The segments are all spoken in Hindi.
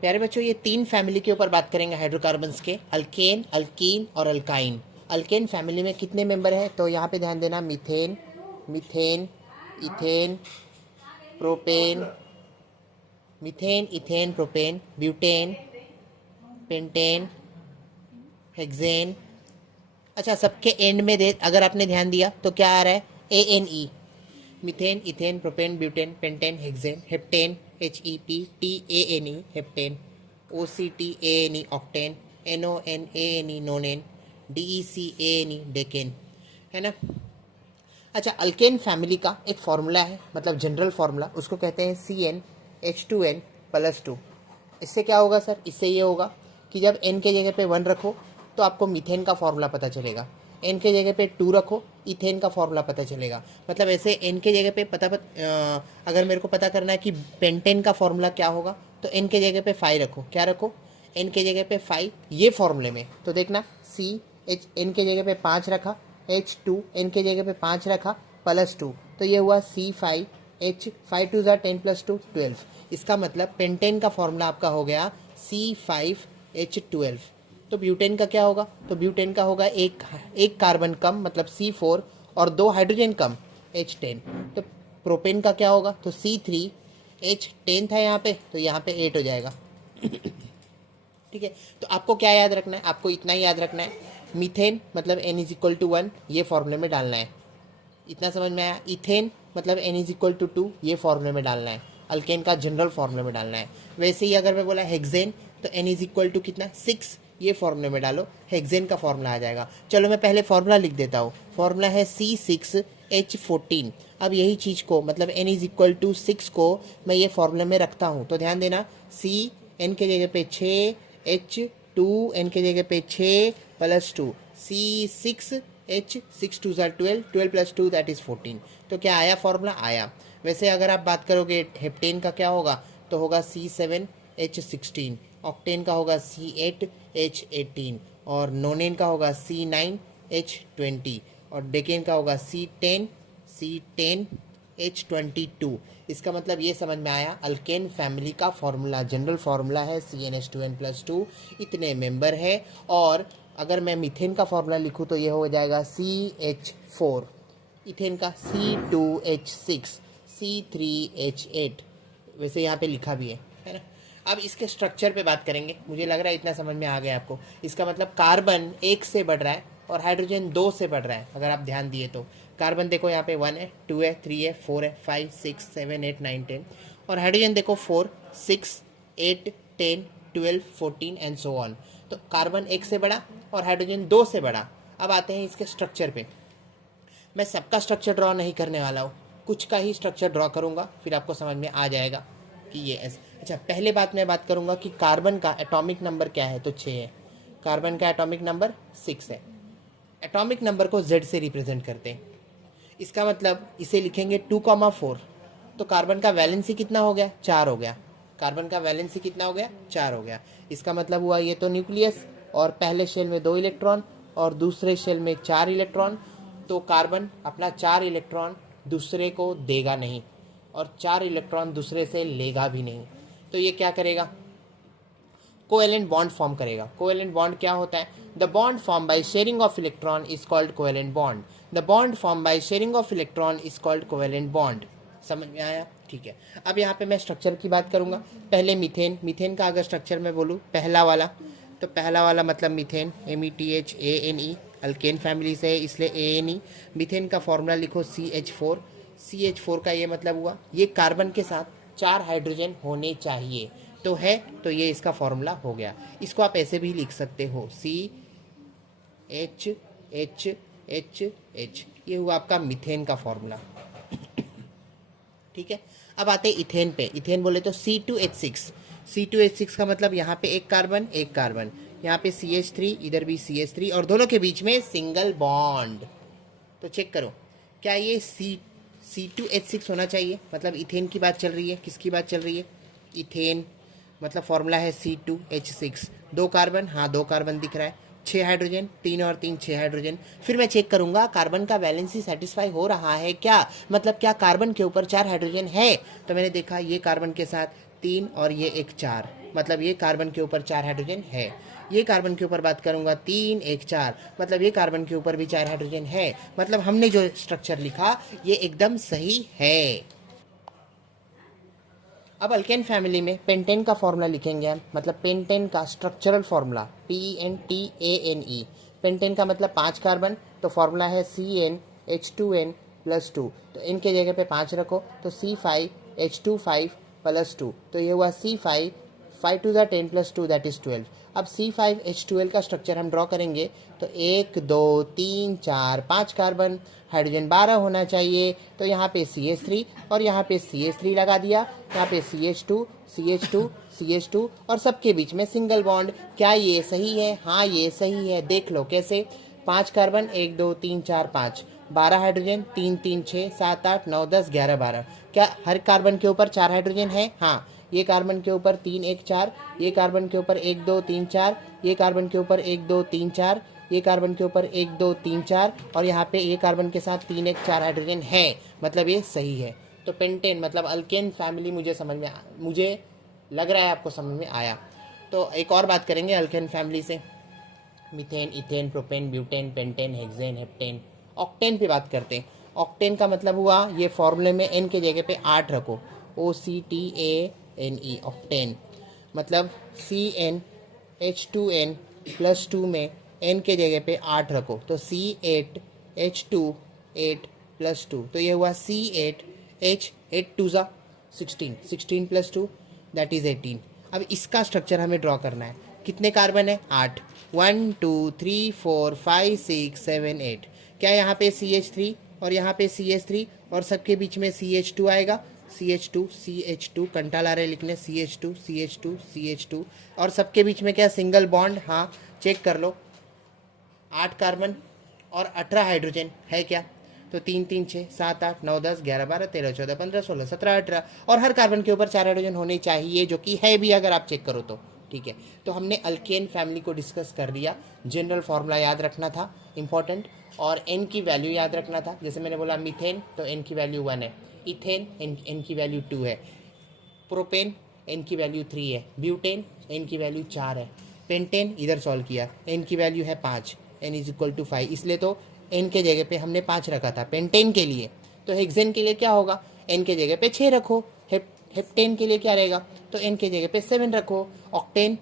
प्यारे बच्चों, ये 3 फैमिली के ऊपर बात करेंगे हाइड्रोकार्बन्स के, अल्केन, अल्कीन और अल्काइन। अल्केन फैमिली में कितने मेंबर हैं? तो यहाँ पे ध्यान देना, methane, methane, ethane, propane, methane, ethane, propane, butane, pentane, hexane. अच्छा, सबके एंड में दे अगर आपने ध्यान दिया तो क्या आ रहा है? ANE, methane, ethane, propane, butane, pentane, hexane, heptane, HEPTANE, heptane, OCTANE, octane, NONANE, नोनेन, DECANE, decane, है ना। अच्छा, अल्केन फैमिली का एक फॉर्मूला है, मतलब जनरल फॉर्मूला, उसको कहते हैं CnH2n+2। इससे क्या होगा सर? इससे ये होगा कि जब n के जगह पे 1 रखो तो आपको मीथेन का फॉर्मूला पता चलेगा, n के जगह पे 2 रखो इथेन का फॉर्मूला पता चलेगा। मतलब ऐसे n के जगह पे अगर मेरे को पता करना है कि पेंटेन का फॉर्मूला क्या होगा तो n के जगह पे 5 रखो। क्या रखो? n के जगह पे 5, ये फॉर्मूले में तो देखना n के जगह पे 5 रखा, H2 n के जगह पे 5 रखा +2, तो ये हुआ C5H, 5 2 10 + 2 12। इसका मतलब पेंटेन का फॉर्मूला आपका हो गया C5H12। तो ब्यूटेन का क्या होगा? तो ब्यूटेन का होगा एक कार्बन कम, मतलब C4, और 2 हाइड्रोजन कम, H10। तो प्रोपेन का क्या होगा? तो C3H10 था यहाँ पे, तो यहाँ पे 8 हो जाएगा। ठीक है, तो आपको क्या याद रखना है? आपको इतना ही याद रखना है, मीथेन मतलब n=1, ये फॉर्मूले में डालना है। इतना समझ में आया? इथेन मतलब n=2, ये फॉर्मूले में डालना है। अल्केन का जनरल फॉर्मूले में डालना है। वैसे ही अगर मैं बोला हेक्सेन तो n= कितना? 6, ये फॉर्मूले में डालो, हेक्सेन का फॉर्मूला आ जाएगा। चलो मैं पहले फॉर्मूला लिख देता हूँ। फॉर्मूला है C6H14। अब यही चीज़ को, मतलब n=6 को मैं ये फॉर्मूले में रखता हूँ, तो ध्यान देना, C n के जगह पे 6, H2 n के जगह पे 6 + 2, C6H, 6 2 12, 12 + 2 दैट इज़ 14। तो क्या आया? फॉर्मूला आया। वैसे अगर आप बात करोगे हेप्टेन का क्या होगा, तो होगा C7H16, ऑक्टेन का होगा C8H18, और नोनेन का होगा C9H20, और डेकेन का होगा C10H22। इसका मतलब ये समझ में आया, अल्केन फैमिली का फॉर्मूला, जनरल फॉर्मूला है CnH2n+2, इतने मेंबर है। और अगर मैं मीथेन का फॉर्मूला लिखूँ तो ये हो जाएगा CH4, इथेन का C2H6, C3H8, वैसे यहाँ पे लिखा भी है ना। अब इसके स्ट्रक्चर पे बात करेंगे। मुझे लग रहा है इतना समझ में आ गया आपको। इसका मतलब कार्बन 1 से बढ़ रहा है और हाइड्रोजन 2 से बढ़ रहा है। अगर आप ध्यान दिए तो कार्बन देखो यहाँ पे 1 है, 2 है, 3 है, 4 है, 5 6 7 8 9 10, और हाइड्रोजन देखो 4 6 8 10 12 14 एंड सो ऑन। तो कार्बन 1 से बढ़ा और हाइड्रोजन 2 से बढ़ा। अब आते हैं इसके स्ट्रक्चर पे। मैं सबका स्ट्रक्चर ड्रॉ नहीं करने वाला हूँ, कुछ का ही स्ट्रक्चर ड्रॉ करूँगा, फिर आपको समझ में आ जाएगा कि ये ऐसे। अच्छा, पहले मैं बात करूँगा कि कार्बन का एटॉमिक नंबर क्या है, तो 6 है। कार्बन का एटॉमिक नंबर 6 है। एटॉमिक नंबर को Z से रिप्रेजेंट करते हैं। इसका मतलब इसे लिखेंगे 2,4। तो कार्बन का वैलेंसी कितना हो गया? 4 हो गया। कार्बन का वैलेंसी कितना हो गया? 4 हो गया। इसका मतलब हुआ ये तो न्यूक्लियस, और पहले शेल में 2 इलेक्ट्रॉन और दूसरे शेल में 4 इलेक्ट्रॉन। तो कार्बन अपना 4 इलेक्ट्रॉन दूसरे को देगा नहीं, और 4 इलेक्ट्रॉन दूसरे से लेगा भी नहीं। तो ये क्या करेगा? कोवेलेंट बॉन्ड फॉर्म करेगा। कोवेलेंट बॉन्ड क्या होता है? The bond form by sharing of electron is called covalent bond. The bond form by sharing of electron is called covalent bond. समझ में आया? ठीक है। अब यहाँ पे मैं स्ट्रक्चर की बात करूँगा। पहले मीथेन। मीथेन का अगर स्ट्रक्चर मैं बोलूँ पहला वाला, तो पहला वाला मतलब मीथेन, METHANE, अल्केन फैमिली से है इसलिए ANE। मीथेन का फॉर्मूला लिखो CH4। CH4 का ये मतलब हुआ ये कार्बन के साथ 4 हाइड्रोजन होने चाहिए, तो है, तो ये इसका फॉर्मूला हो गया। इसको आप ऐसे भी लिख सकते हो CHHHH, ये हुआ आपका मीथेन का फॉर्मूला। ठीक है। अब आते हैं इथेन पे। इथेन बोले तो C2H6। C2H6 का मतलब यहाँ पे एक कार्बन, यहाँ पे CH3, इधर भी CH3, और दोनों के बीच में सिंगल बॉन्ड। तो चेक करो, क्या ये C2H6 होना चाहिए? मतलब इथेन की बात चल रही है। किसकी बात चल रही है? इथेन। मतलब फॉर्मूला है C2H6। 2 कार्बन, हाँ 2 कार्बन दिख रहा है, 6 हाइड्रोजन, 3 और 3 6 हाइड्रोजन। फिर मैं चेक करूंगा कार्बन का वैलेंसी सेटिस्फाई हो रहा है क्या, मतलब क्या कार्बन के ऊपर 4 हाइड्रोजन है। तो मैंने देखा ये कार्बन के साथ 3 और ये एक 4, मतलब ये कार्बन के ऊपर 4 हाइड्रोजन है। ये कार्बन के ऊपर बात करूंगा 3 1 4, मतलब ये कार्बन के ऊपर भी 4 हाइड्रोजन है। मतलब हमने जो स्ट्रक्चर लिखा ये एकदम सही है। अब अल्केन फैमिली में पेंटेन का फॉर्मूला लिखेंगे हम, मतलब पेंटेन का स्ट्रक्चरल फॉर्मूला PENTANE। पेंटेन का मतलब 5 कार्बन, तो फॉर्मूला है CnH2n+2, तो इनके जगह पे 5 रखो तो C5H25+2, तो ये हुआ C5, 5 to the 10+2 that is 12। अब C5H12 का स्ट्रक्चर हम ड्रॉ करेंगे तो 1 2 3 4 5 कार्बन, हाइड्रोजन 12 होना चाहिए, तो यहाँ पे CH3 और यहाँ पे CH3 लगा दिया, यहाँ पे CH2 CH2 CH2 और सबके बीच में सिंगल बॉन्ड। क्या ये सही है? हाँ ये सही है। देख लो कैसे, 5 कार्बन 1 2 3 4 5, 12 हाइड्रोजन 3 3 6 7 8 9 10 11 12। क्या हर कार्बन के ऊपर 4 हाइड्रोजन है? हाँ, ये कार्बन के ऊपर 3 1 4, ये कार्बन के ऊपर 1 2 3 4, ये कार्बन के ऊपर 1 2 3 4, ये कार्बन के ऊपर 1 2 3 4 और यहाँ पे ये कार्बन के साथ 3 1 4 हाइड्रोजन है, मतलब ये सही है। तो पेंटेन मतलब अल्केन फैमिली मुझे लग रहा है आपको समझ में आया। तो एक और बात करेंगे अल्केन फैमिली से, methane, ethane, propane, butane, pentane, hexane, heptane. Octane पे बात करते हैं। ऑक्टेन का मतलब हुआ ये फॉर्मूले में n के जगह पे 8 रखो, OCTANE ऑक्टेन, मतलब CnH2n+2 में n के जगह पे 8 रखो तो C8H28+2, तो ये हुआ C8H, 8 2 16, 16+2 दैट इज 18। अब इसका स्ट्रक्चर हमें ड्रॉ करना है। कितने कार्बन है? 8, 1 2 3 4 5 6 7 8। क्या यहाँ पे CH3 और यहाँ पे CH3 और सबके बीच में CH2 आएगा, CH2 कंटाल आ रहे लिखने, CH2 और सबके बीच में क्या सिंगल बॉन्ड? हाँ चेक कर लो, 8 कार्बन और 18 हाइड्रोजन है क्या? तो 3 3 6 7 8 9 10 11 12 13 14 15 16 17 18 और हर कार्बन के ऊपर 4 हाइड्रोजन होने चाहिए, जो कि है भी अगर आप चेक करो तो। ठीक है, तो हमने अल्केन फैमिली को डिस्कस कर लिया। जनरल फार्मूला याद रखना था इंपॉर्टेंट, और n की वैल्यू याद रखना था। जैसे मैंने बोला मीथेन तो n की वैल्यू 1 है, इथेन n की वैल्यू 2 है, प्रोपेन n की वैल्यू 3 है, ब्यूटेन n की वैल्यू 4 है, पेंटेन इधर सॉल्व किया n की वैल्यू है 5, n इज इक्वल टू 5, इसलिए तो n के जगह पे हमने 5 रखा था पेंटेन के लिए। तो हेक्सेन के लिए क्या होगा? n के जगह पे 6 रखो। हेप्टेन के लिए क्या रहेगा? तो n के जगह पे 7 रखो। ऑक्टेन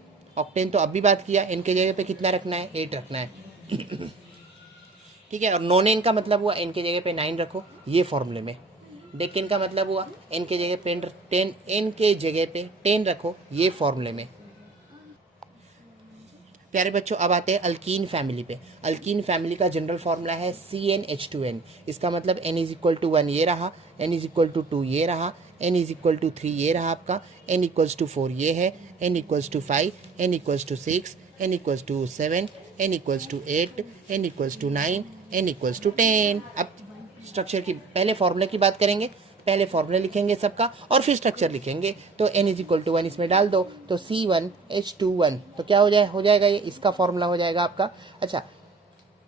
तो अभी बात किया, n के जगह पे कितना रखना है? 8 रखना है। ठीक है, और नॉन n का मतलब हुआ n के जगह पे 9 रखो ये फॉर्मूले में। डेकेन का मतलब हुआ n के जगह पे 10, n के जगह पे 10 रखो ये फॉर्मूले में। प्यारे बच्चों, अब आते हैं अल्कीन फैमिली पे। अल्कीन फैमिली का जनरल फार्मूला है CnH2n। इसका मतलब n इज इक्वल टू 1 ये रहा, n इज इक्वल टू 2 ये रहा, n इज इक्वल टू 3 ये रहा आपका, n इक्वल्स टू 4 ये है, n equals to 5, n equals to 6, n equals to 7, n equals to 8, n equals to 9, n equals to 10। अब स्ट्रक्चर की पहले फॉर्मूले की बात करेंगे, पहले फॉर्मूला लिखेंगे सबका और फिर स्ट्रक्चर लिखेंगे। तो n इज इक्वल टू 1 इसमें डाल दो तो C1H21, तो क्या हो जाएगा ये इसका फॉर्मूला हो जाएगा आपका। अच्छा,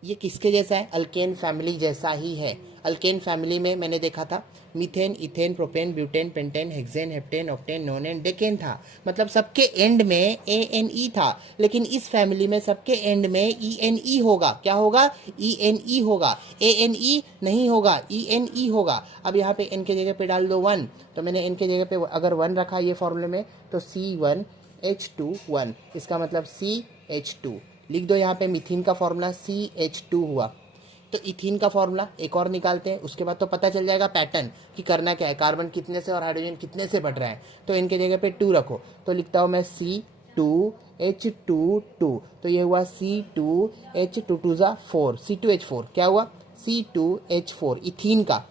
ये किसके जैसा है? अल्केन फैमिली जैसा ही है। अल्केन फैमिली में मैंने देखा था methane, ethane, propane, butane, pentane, hexane, heptane, octane, नोनेन, decane था, मतलब सबके एंड में ANE था। लेकिन इस फैमिली में सबके एंड में ENE होगा। क्या होगा? ENE होगा, ANE नहीं होगा, ENE होगा। अब यहाँ पे n के जगह पे डाल दो 1, तो मैंने n के जगह पे अगर 1 रखा ये फॉर्मूले में तो C1H21, इसका मतलब CH2 लिख दो। यहाँ पे मिथीन का फॉर्मूला CH2 हुआ, तो इथीन का फॉर्मूला एक और निकालते हैं, उसके बाद तो पता चल जाएगा पैटर्न कि करना क्या है, कार्बन कितने से और हाइड्रोजन कितने से बढ़ रहा है। तो इनके जगह पे 2 रखो, तो लिखता हूँ मैं C2H22, तो ये हुआ C2H22 C2H4, क्या हुआ? C2H4 इथीन का।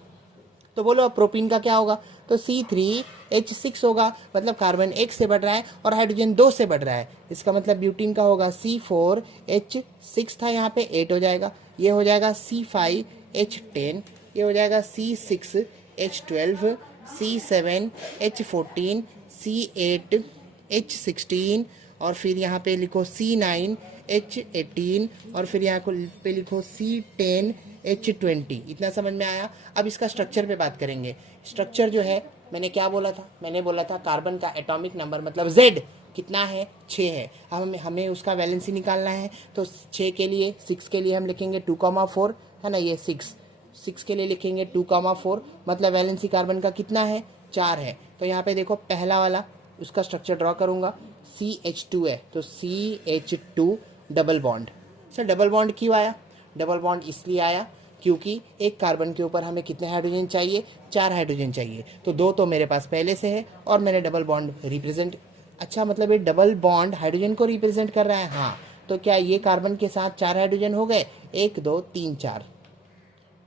तो बोलो अब प्रोपीन का क्या होगा? तो C3H6 होगा, मतलब कार्बन 1 से बढ़ रहा है और हाइड्रोजन 2 से बढ़ रहा है। इसका मतलब ब्यूटीन का होगा C4H6 था, यहाँ पे 8 हो जाएगा, ये हो जाएगा C5H10, ये हो जाएगा C6H12, C7H14, C8H16 और फिर यहाँ पे लिखो C9H18 और फिर यहाँ पे लिखो C10H20। इतना समझ में आया? अब इसका स्ट्रक्चर पे बात करेंगे। स्ट्रक्चर जो है मैंने क्या बोला था, मैंने बोला था कार्बन का एटॉमिक नंबर मतलब Z कितना है, 6 है। अब हमें उसका वैलेंसी निकालना है, तो 6 के लिए 6 के लिए हम लिखेंगे 2,4 है ना, ये 6 के लिए लिखेंगे 2,4, मतलब वैलेंसी कार्बन का कितना है, 4 है। तो यहाँ पे देखो पहला वाला उसका स्ट्रक्चर ड्रॉ करूँगा, CH2 है तो CH2 double bond. Sir double bond क्यों आया, डबल बॉन्ड इसलिए आया क्योंकि एक कार्बन के ऊपर हमें कितने हाइड्रोजन चाहिए, 4 हाइड्रोजन चाहिए। तो 2 तो मेरे पास पहले से है और मैंने डबल बॉन्ड रिप्रेजेंट, अच्छा मतलब ये डबल बॉन्ड हाइड्रोजन को रिप्रेजेंट कर रहा है। हाँ, तो क्या ये कार्बन के साथ 4 हाइड्रोजन हो गए, 1 2 3 4।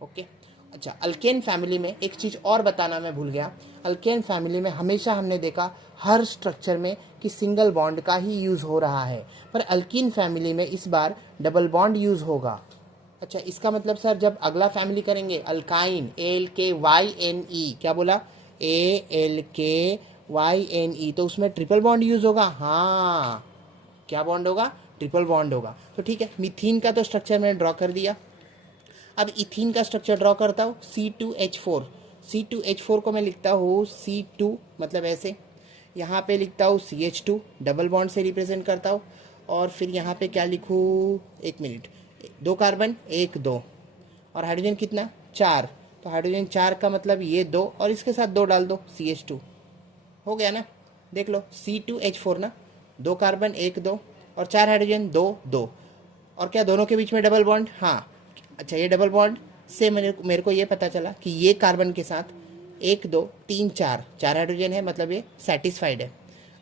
ओके। अच्छा, अल्केन फैमिली में एक चीज़ और बताना मैं भूल गया, अल्केन फैमिली में हमेशा हमने देखा हर स्ट्रक्चर में कि सिंगल बॉन्ड का ही यूज़ हो रहा है, पर अल्कीन फैमिली में इस बार डबल बॉन्ड यूज़ होगा। अच्छा, इसका मतलब सर जब अगला फैमिली करेंगे अल्काइन, ALKYNE, क्या बोला, ALKYNE, तो उसमें ट्रिपल बॉन्ड यूज़ होगा। हाँ, क्या बॉन्ड होगा, ट्रिपल बॉन्ड होगा। तो ठीक है, मिथीन का तो स्ट्रक्चर मैंने ड्रॉ कर दिया। अब इथीन का स्ट्रक्चर ड्रॉ करता हूँ, C2H4। C2H4 को मैं लिखता हूँ C2, मतलब ऐसे, यहाँ पे लिखता हूँ CH2, डबल बॉन्ड से रिप्रेजेंट करता हूँ। और फिर यहाँ पे क्या लिखूँ, 1 मिनट, 2 कार्बन 1 2 और हाइड्रोजन कितना, 4। तो हाइड्रोजन 4 का मतलब ये 2 और इसके साथ 2 डाल दो, CH2 हो गया ना। देख लो C2H4 ना, 2 कार्बन 1 2 और 4 हाइड्रोजन 2 2, और क्या दोनों के बीच में डबल बॉन्ड, हाँ। अच्छा, ये डबल बॉन्ड से मेरे को ये पता चला कि ये कार्बन के साथ 1 2 3 4 हाइड्रोजन है, मतलब ये सेटिस्फाइड है।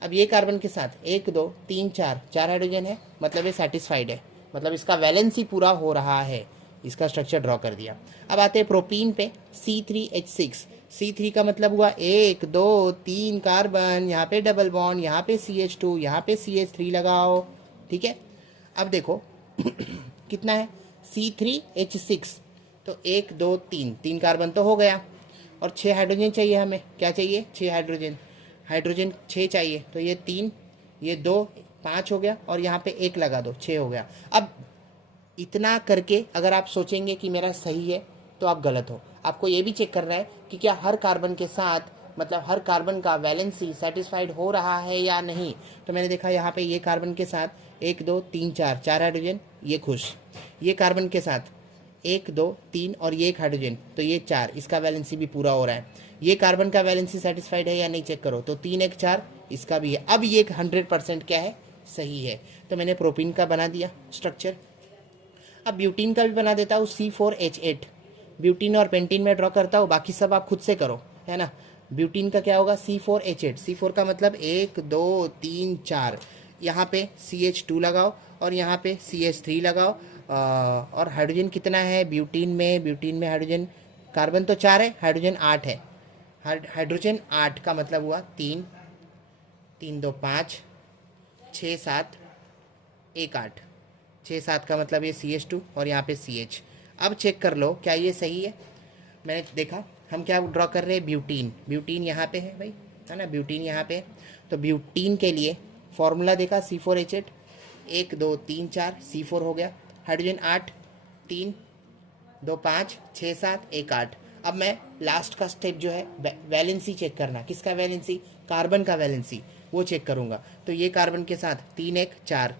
अब ये कार्बन के साथ 1 2 3 4 हाइड्रोजन है, मतलब ये सेटिस्फाइड है, मतलब इसका वैलेंसी पूरा हो रहा है। इसका स्ट्रक्चर ड्रॉ कर दिया। अब आते हैं प्रोपीन पे, C3H6। C3 का मतलब हुआ 1 2 3 कार्बन, यहाँ पे डबल बॉन्ड, यहाँ पे CH2, यहाँ पे CH3 लगाओ। ठीक है, अब देखो कितना है, C3H6, तो 1 2 3 कार्बन तो हो गया, और 6 हाइड्रोजन चाहिए हमें, क्या चाहिए, 6 हाइड्रोजन, हाइड्रोजन 6 चाहिए। तो ये 3, ये 2, 5 हो गया, और यहाँ पे 1 लगा दो, 6 हो गया। अब इतना करके अगर आप सोचेंगे कि मेरा सही है तो आप गलत हो। आपको ये भी चेक करना है कि क्या हर कार्बन के साथ, मतलब हर कार्बन का वैलेंसी सेटिस्फाइड हो रहा है या नहीं। तो मैंने देखा यहाँ पे ये कार्बन के साथ 1 2 3 4 हाइड्रोजन, ये खुश। ये कार्बन के साथ 1 2 3 और ये 1 हाइड्रोजन, तो ये 4, इसका वैलेंसी भी पूरा हो रहा है। ये कार्बन का वैलेंसी सेटिस्फाइड है या नहीं चेक करो, तो 3 1 4, इसका भी है। अब ये 100% क्या है, सही है। तो मैंने प्रोपीन का बना दिया स्ट्रक्चर। अब ब्यूटीन का भी बना देता हूँ, C4H8। ब्यूटीन और पेंटीन में ड्रॉ करता हूँ, बाकी सब आप खुद से करो, है ना। ब्यूटीन का क्या होगा, C4H8। C4 का मतलब 1 2 3 4, यहाँ पे CH2 लगाओ और यहाँ पे CH3 लगाओ। और हाइड्रोजन कितना है ब्यूटीन में, ब्यूटीन में हाइड्रोजन, कार्बन तो 4 है, हाइड्रोजन 8 है। हाइड्रोजन 8 का मतलब हुआ 3 3 2 5 6 7 1 8, 6 7 का मतलब ये CH2 और यहाँ पे CH। अब चेक कर लो क्या ये सही है। मैंने देखा, हम क्या ड्रॉ कर रहे हैं, ब्यूटीन। ब्यूटीन यहाँ पे है भाई, है ना, ब्यूटीन यहाँ पे। तो ब्यूटीन के लिए फॉर्मूला देखा, C4H8, 1 2 3 4, C4 हो गया। हाइड्रोजन 8, 3 2 5 6 7 1 8। अब मैं लास्ट का स्टेप जो है वैलेंसी चेक करना, किसका वैलेंसी, कार्बन का वैलेंसी, वो चेक करूँगा। तो ये कार्बन के साथ 3 1 4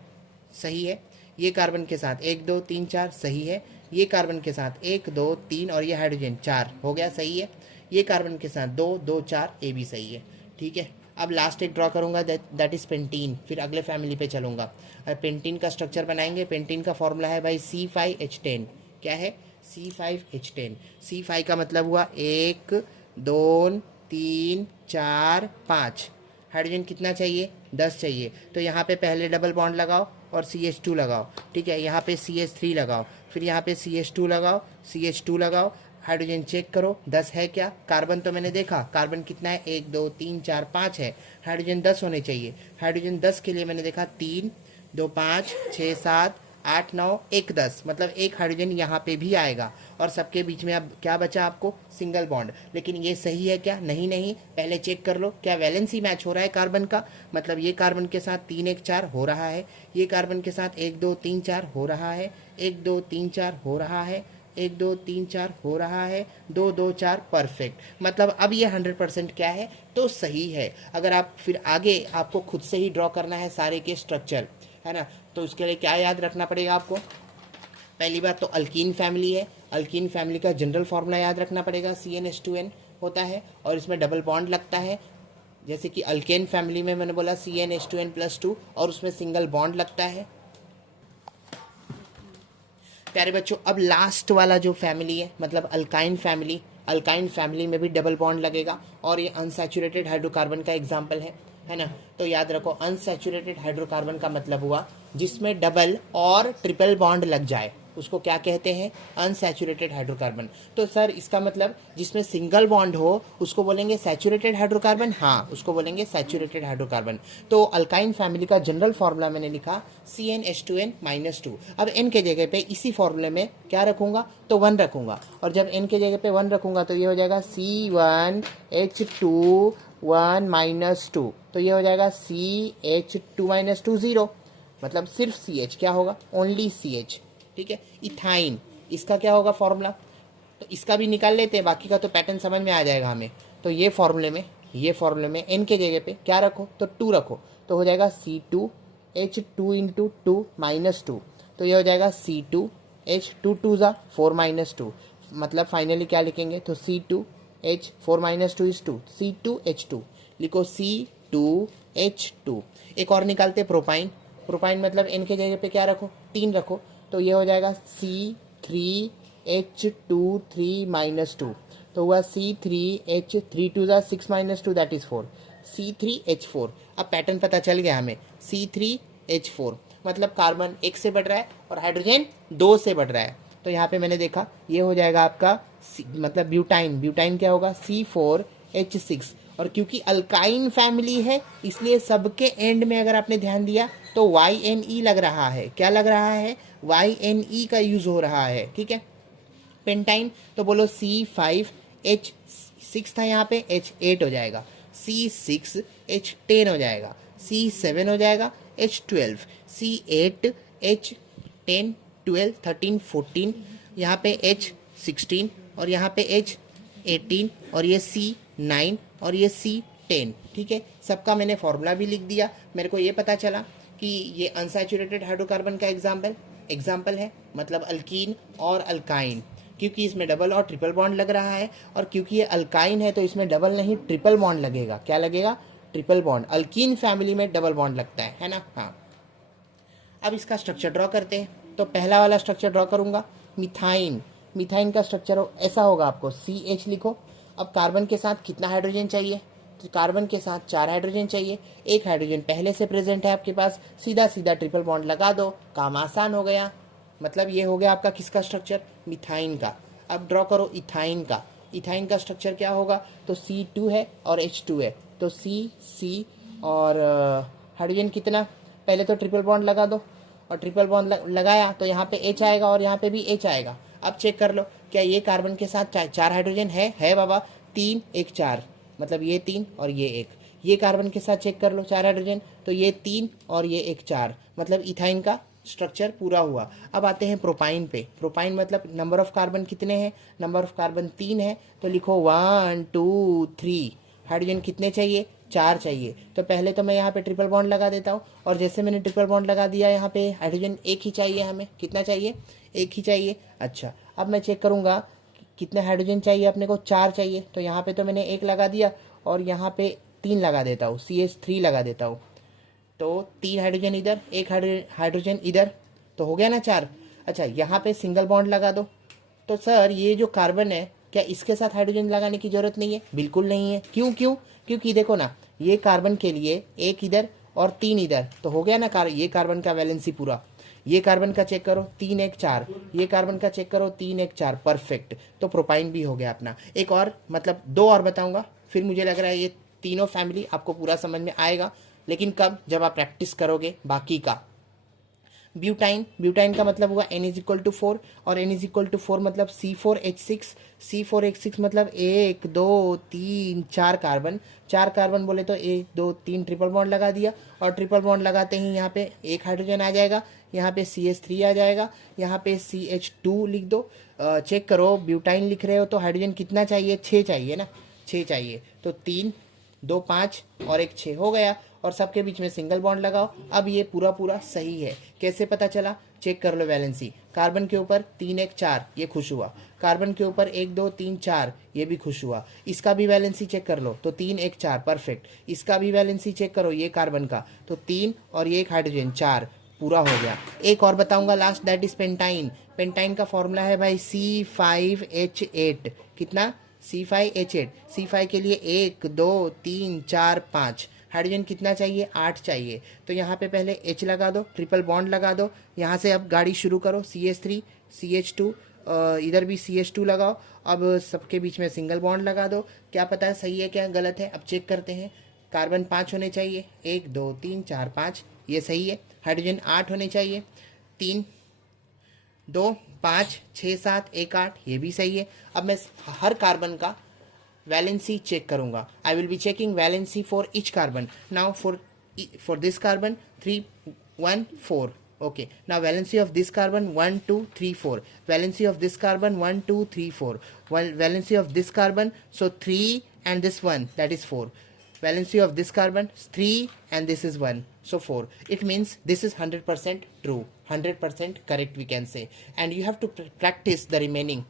सही है, ये कार्बन के साथ 1 2 3 4 सही है, ये कार्बन के साथ 1 2 3 और ये हाइड्रोजन 4 हो गया, सही है। ये कार्बन के साथ 2 2 4, ये भी सही है। ठीक है, अब लास्ट एक ड्रॉ करूँगा, दैट इज़ पेंटीन। फिर अगले फैमिली पे चलूँगा और पेंटीन का स्ट्रक्चर बनाएंगे। पेंटीन का फॉर्मूला है भाई C5H10। क्या है, C5H10। C5 का मतलब हुआ 1 2 3 4 5, हाइड्रोजन कितना चाहिए, 10 चाहिए। तो यहाँ पे पहले डबल बॉन्ड लगाओ और CH2 लगाओ। ठीक है, यहाँ पे CH3 लगाओ, फिर यहाँ पे CH2 लगाओ, CH2 लगाओ। हाइड्रोजन चेक करो 10 है क्या, कार्बन तो मैंने देखा, कार्बन कितना है, 1 2 3 4 5 है, हाइड्रोजन 10 होने चाहिए। हाइड्रोजन 10 के लिए मैंने देखा 3 2 5 6 7 8 9 1 10, मतलब एक हाइड्रोजन यहाँ पे भी आएगा। और सबके बीच में अब क्या बचा आपको, सिंगल बॉन्ड। लेकिन ये सही है क्या, नहीं नहीं, पहले चेक कर लो क्या वैलेंसी मैच हो रहा है कार्बन का। मतलब ये कार्बन के साथ 3 1 4 हो रहा है, ये कार्बन के साथ 1 2 3 4 हो रहा है, 1 2 3 4 हो रहा है, 1 2 3 4 हो रहा है, 2 2 4 परफेक्ट। मतलब अब ये 100% क्या है, तो सही है। अगर आप फिर आगे आपको खुद से ही ड्रॉ करना है सारे के स्ट्रक्चर, है ना, तो उसके लिए क्या याद रखना पड़ेगा आपको। पहली बात तो अल्कीन फैमिली है, अल्कीन फैमिली का जनरल फार्मूला याद रखना पड़ेगा, CnH2n होता है और इसमें डबल बॉन्ड लगता है। जैसे कि अल्केन फैमिली में मैंने बोला CnH2n+2 और उसमें सिंगल बॉन्ड लगता है। प्यारे बच्चों, अब लास्ट वाला जो फैमिली है मतलब अल्काइन फैमिली, अल्काइन फैमिली में भी डबल बॉन्ड लगेगा और ये अनसैचुरेटेड हाइड्रोकार्बन का एग्जाम्पल है ना। तो याद रखो, अनसैचुरेटेड हाइड्रोकार्बन का मतलब हुआ जिसमें डबल और ट्रिपल बॉन्ड लग जाए, उसको क्या कहते हैं, अनसैचुरेटेड हाइड्रोकार्बन। तो सर इसका मतलब जिसमें सिंगल बॉन्ड हो उसको बोलेंगे सैचुरेटेड हाइड्रोकार्बन, हाँ उसको बोलेंगे सैचुरेटेड हाइड्रोकार्बन। तो अल्काइन फैमिली का जनरल फार्मूला मैंने लिखा CnH2n-2। अब n के जगह पे इसी फॉर्मूले में क्या रखूंगा, तो 1 रखूंगा, और जब n के जगह पे 1 रखूंगा तो ये हो जाएगा C1H2 तो ये हो जाएगा CH2-2 0, मतलब सिर्फ CH क्या होगा, ओनली CH। ठीक है, इथाइन, इसका क्या होगा फॉर्मूला, तो इसका भी निकाल लेते हैं, बाकी का तो पैटर्न समझ में आ जाएगा हमें। तो ये फॉर्मूले में n के जगह पे क्या रखो, तो 2 रखो, तो हो जाएगा C2H2 - 2, तो ये हो जाएगा C2H2 4 - 2, मतलब फाइनली क्या लिखेंगे, तो C2H4 - 2 इज 2, C2H2 लिखो, C2H2। एक और निकालते प्रोपाइन, प्रोपाइन मतलब n के जगह पे क्या रखो, 3 रखो, तो ये हो जाएगा C3H2 3 - 2, तो हुआ C3H3 6 - 2 दैट इज 4, C3H4। अब पैटर्न पता चल गया हमें, C3H4 मतलब कार्बन 1 से बढ़ रहा है और हाइड्रोजन 2 से बढ़ रहा है। तो यहाँ पे मैंने देखा ये हो जाएगा आपका मतलब ब्यूटाइन, ब्यूटाइन क्या होगा, C4H6। और क्योंकि अल्काइन फैमिली है इसलिए सबके एंड में अगर आपने ध्यान दिया तो YNE लग रहा है, क्या लग रहा है, YNE का यूज हो रहा है। ठीक है, पेंटाइन तो बोलो C5H6 था, यहाँ पे H8 हो जाएगा, C6H10 हो जाएगा, C7 हो जाएगा, H12, C8H10 12 13 14, यहाँ पे H16 और यहाँ पे H18 और ये C9 और ये C10। ठीक है, सबका मैंने फॉर्मूला भी लिख दिया। मेरे को ये पता चला कि ये अनसैचुरेटेड हाइड्रोकार्बन का एग्जाम्पल है, मतलब अल्कीन और अल्काइन, क्योंकि इसमें डबल और ट्रिपल बॉन्ड लग रहा है, और क्योंकि ये अल्काइन है तो इसमें डबल नहीं ट्रिपल बॉन्ड लगेगा। क्या लगेगा, ट्रिपल बॉन्ड। अल्कीन फैमिली में डबल बॉन्ड लगता है ना। हाँ, अब इसका स्ट्रक्चर ड्रॉ करते हैं। तो पहला वाला स्ट्रक्चर ड्रॉ करूंगा, मिथाइन। मिथाइन का स्ट्रक्चर ऐसा होगा, आपको CH लिखो। अब कार्बन के साथ कितना हाइड्रोजन चाहिए, तो कार्बन के साथ 4 हाइड्रोजन चाहिए, एक हाइड्रोजन पहले से प्रेजेंट है आपके पास, सीधा सीधा ट्रिपल बॉन्ड लगा दो, काम आसान हो गया। मतलब ये हो गया आपका किसका स्ट्रक्चर, मिथाइन का। अब ड्रॉ करो इथाइन का। इथाइन का स्ट्रक्चर क्या होगा, तो C2 है और H2 है, तो C और हाइड्रोजन कितना, पहले तो ट्रिपल बॉन्ड लगा दो, और ट्रिपल बॉन्ड लगाया तो यहाँ पे H आएगा और यहाँ पे भी H आएगा। अब चेक कर लो, क्या ये कार्बन के साथ 4 हाइड्रोजन है बाबा, 3 1 4, मतलब ये 3 और ये 1। ये कार्बन के साथ चेक कर लो 4 हाइड्रोजन, तो ये 3 और ये 1 4, मतलब इथाइन का स्ट्रक्चर पूरा हुआ। अब आते हैं प्रोपाइन पे। प्रोपाइन मतलब नंबर ऑफ कार्बन कितने हैं, नंबर ऑफ कार्बन 3 है, तो लिखो 1 2 3। हाइड्रोजन कितने चाहिए, 4 चाहिए, तो पहले तो मैं यहाँ पे ट्रिपल बॉन्ड लगा देता हूँ, और जैसे मैंने ट्रिपल बॉन्ड लगा दिया यहाँ पे हाइड्रोजन 1 ही चाहिए हमें, कितना चाहिए, 1 ही चाहिए। अच्छा, अब मैं चेक करूँगा कितने हाइड्रोजन चाहिए अपने को, 4 चाहिए, तो यहाँ पे तो मैंने 1 लगा दिया और यहाँ पे 3 लगा देता हूँ, CH3 लगा देता हूँ, तो 3 हाइड्रोजन इधर, 1 हाइड्रोजन इधर, तो हो गया ना 4। अच्छा, यहाँ पे सिंगल बॉन्ड लगा दो। तो सर ये जो कार्बन है क्या इसके साथ हाइड्रोजन लगाने की जरूरत नहीं है, बिल्कुल नहीं है। क्यों, क्योंकि देखो ना, ये कार्बन के लिए 1 इधर और 3 इधर, तो हो गया ना ये कार्बन का वैलेंसी पूरा। ये कार्बन का चेक करो 3 1 4, ये कार्बन का चेक करो 3 1 4, परफेक्ट। तो प्रोपाइन भी हो गया अपना। एक और मतलब 2 और बताऊंगा, फिर मुझे लग रहा है ये तीनों फैमिली आपको पूरा समझ में आएगा, लेकिन कब, जब आप प्रैक्टिस करोगे बाकी का। ब्यूटाइन, ब्यूटाइन का मतलब हुआ N इज इक्वल टू 4 और N इज इक्वल टू 4 मतलब C4H6, C4H6 मतलब 1 2 3 4 कार्बन, 4 कार्बन बोले तो 1 2 3 ट्रिपल बॉन्ड लगा दिया और ट्रिपल बॉन्ड लगाते ही यहाँ पे एक हाइड्रोजन आ जाएगा, यहाँ पे CH3 आ जाएगा, यहाँ पे CH2 लिख दो। चेक करो ब्यूटाइन लिख रहे हो तो हाइड्रोजन कितना चाहिए, 6 चाहिए ना, 6 चाहिए तो 3 2 5 और एक 6 हो गया और सबके बीच में सिंगल बॉन्ड लगाओ। अब ये पूरा पूरा सही है। कैसे पता चला, चेक कर लो वैलेंसी। कार्बन के ऊपर 3 1 4 ये खुश हुआ, कार्बन के ऊपर 1 2 3 4 ये भी खुश हुआ। इसका भी वैलेंसी चेक कर लो तो 3 1 4 परफेक्ट। इसका भी वैलेंसी चेक करो ये कार्बन का तो 3 और ये एक हाइड्रोजन 4 पूरा हो गया। एक और बताऊंगा last, that is pentyne. Pentyne का फॉर्मूला है भाई C5H8। कितना, C5H8। C5 के लिए 1 2 3 4 5, हाइड्रोजन कितना चाहिए, 8 चाहिए। तो यहाँ पे पहले H लगा दो, ट्रिपल बॉन्ड लगा दो, यहाँ से अब गाड़ी शुरू करो, CH3 CH2, इधर भी CH2 लगाओ। अब सबके बीच में सिंगल बॉन्ड लगा दो। क्या पता है सही है क्या गलत है, अब चेक करते हैं। कार्बन 5 होने चाहिए, 1 2 3 4 5 ये सही है। हाइड्रोजन 8 होने चाहिए, 3 2 5 6 7 1 8 ये भी सही है। अब मैं हर कार्बन का वैलेंसी चेक करूंगा। I will be checking valency for each carbon. Now for this carbon 3 1 4, okay, now valency of this carbon 1 2 3 4, valency of this carbon 1 2 3 4, valency of this carbon, so 3 and this 1, that is 4, valency of this carbon 3 and this is 1, so 4. It means this is 100% true, 100% correct we can say, and you have to practice the remaining